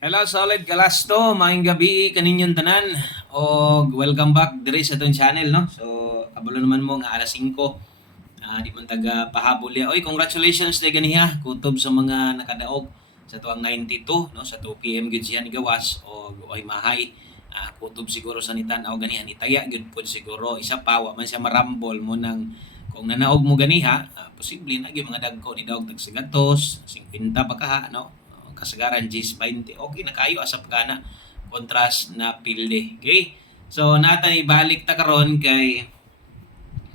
Hello solid kalasto, maayong gabi kaninyong tanan o welcome back diri sa atong channel no. So abalo naman mo nga alas 5 di man taga pahabol ya. Oy, congratulations day ganiha kutob sa mga nakadaog sa tuang 92 no sa 2 PM gid siya ni gawas o oy mahay. Kutob siguro sa nitan-aw ganiha ni taya gyud pod siguro isa pa wa man siya marambol mo nang kung nanaog mo ganiha, posible na gyud mga dagko ni daog tag 100, 50 pa kaha no kasagaran G's 20 okay na kayo asap ka na kontras na pilde. Okay, so natan ibalik ta karon kay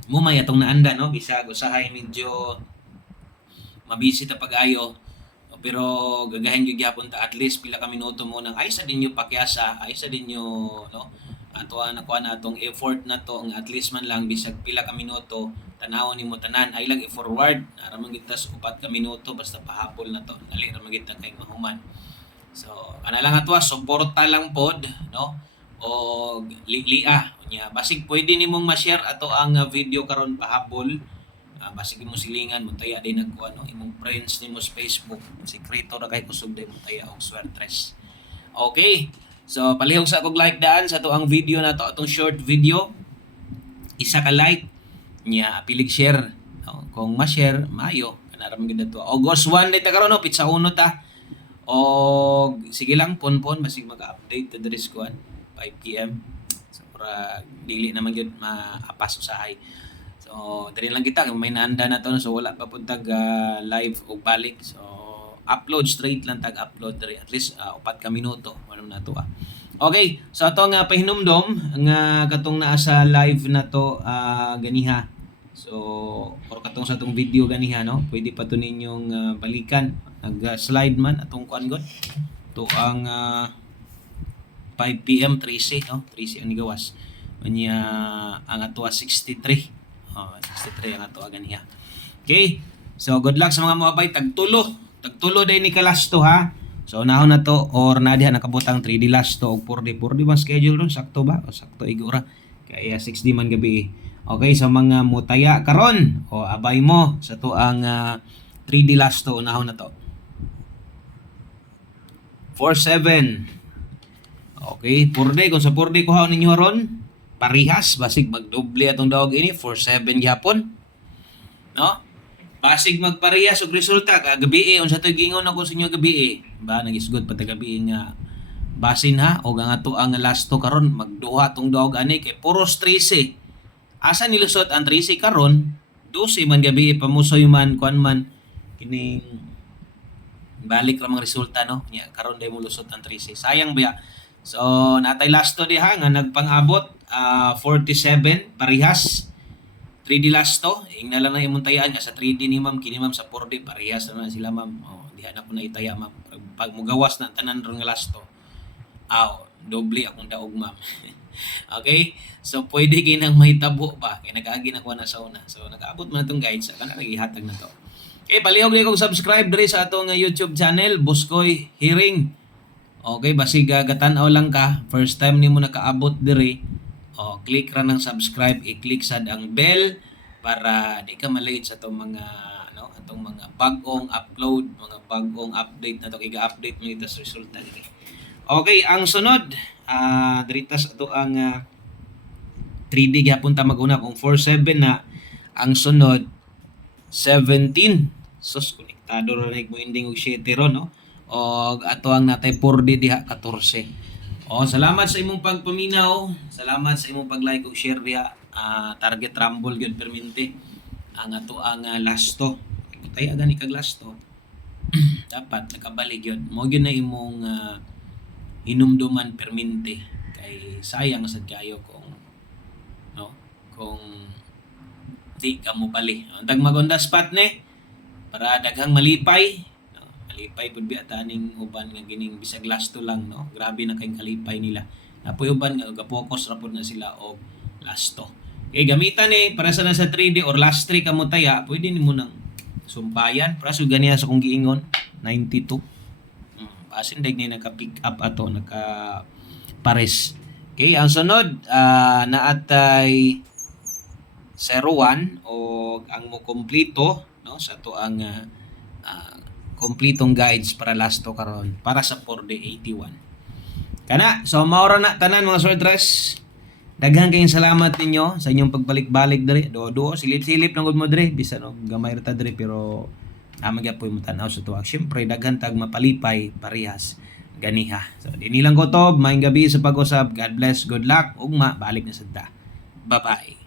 mumay atong naanda no bisag usahay medyo mabisi ta pag-ayo pero gagahin gyud gyapon ta at least pila ka minuto mo nang ay sa dinyo pakyasa ay sa dinyo no ato na kuha na atong effort na to nga at least man lang bisag pila ka minuto tanawon nimo tanan ay lang i-forward ara man gid ta sa 4 ka minuto basta pahapol na to dali ra man gid ta kay mahuman. So ana lang ato suporta lang pod no o lilia nya basig pwede nimong ma-share ato ang video karon pahapol. Basig mo silingan mo taya din nagkuha no imong friends nimo sa Facebook sekreto ra kay kusog day mo taya og swertres. Okay, so palihog sa akong like daan sa to ang video na to atong short video isa ka like nya pilig share no? Kung ma-share maayo kanara man gid to August 1 day ta karon no pizza uno ta o sige lang ponpon basig mag-update ta diri sa 5 PM so para dili naman gyud maapas usahay. So diri lang kita kay may naanda na to so wala pa pud tag live og balik so upload straight lang tag upload diri at least 4 ka minuto manum na to Okay, so ato nga pahinumdom nga katong naa sa live na to ganiha. So or katong sa atong video ganiha no, pwede pa to ninyong balikan. Nag-slide man atong kuan god. To ang 5 PM 13 no, 13 ang gawas. Unya ang ato 63. 63 ang ato ganiha. Okay. So good luck sa mga moabay tagtulo day ni kalasto ha. So nahon na to or na diha nakabutang 3D last to og 4D ba schedule ron sakto ba o sakto igura kay 6D man gabi. Okay, sa mga mutaya karon o abay mo sa to ang 3D last to nahon na to 47. Okay, 4D kung sa 4D kuha ninyo ron parihas basig magdoble atong dawag ini 47 gyapon no basig magparehas og resulta kagabi unsa to gingon ako sa inyo gabi ba nagisgod pa ta gabi nga basin ha og ang ato ang last to karon magduha tong dawag ani kay puros 13 asa nilusot ang 13 karon 12 man gabi pamusoy man kuan man kining balik ra mga resulta no nya karon day mo lusot ang 13 sayang ba. So natay last to diha nga nagpang-abot 47 parehas 3D last to ingna lang na imong tayaan nga sa 3D ni ma'am kini ma'am sa 4D parehas na sila ma'am diha na ko na itaya ma'am pag mugawas na tanan ron nga last to doble akong daog ma'am. Okay, so pwede ginang mahitabo pa kay nag-agi na ko na sa una so nakaabot man natong guides kana nagihatag na to. Okay, palihog kong subscribe diri sa atong YouTube channel Buskoy Hearing. Okay, basig gatan-aw lang ka, first time nimo nakaabot diri, click ra ng subscribe, i-click sad ang bell para di ka malate sa atong mga atong mga bag-ong upload, mga bag-ong update na to iga-update mo ito sa resulta diri. Okay, ang sunod diri tas ato ang 3D gyapon ta maguna kung 47 na ang sunod 17. Sus konektado ra mo ending og 7 ron no. O ato ang natay 4D diha 14. Salamat sa imong pagpaminaw. Salamat sa imong pag-like ug share diha. Target rumble gyud permente. Ang ato ang lasto. Tay agani kag lasto. Dapat nakabalik gyud. Mo gyud na imong hinumduman permente kay sayang sad kayo kung kung di ka mo bali. Antag magunda spot ni para daghang malipay. Kalipay pud bi ataning uban nga gining bisag lasto lang no. Grabe na kay kalipay nila. Napoy uban nga ga-focus ra pud na sila og lasto. Kay gamitan ni para sa nasa 3D or last 3 kamo taya, pwede nimo nang sumpayan para sa ganiya sa kong giingon 92. Basin dag ni naka-pick up ato naka pares. Okay, ang sunod naatay 01 o ang mo kompleto no sa to ang kompletong guides para last to karon para sa 4D 81. Kana, so maura na tanan mga sortress. Daghan kayong salamat ninyo sa inyong pagbalik-balik diri. Do silip-silip lang gud mo diri bisan og gamay ra ta diri pero gyud po mo tan-aw sa tuwa. Syempre daghan tag mapalipay parehas ganiha. So dinilang ko to, maayong gabi sa pag-usab. God bless, good luck, ugma, balik na sad ta. Bye-bye.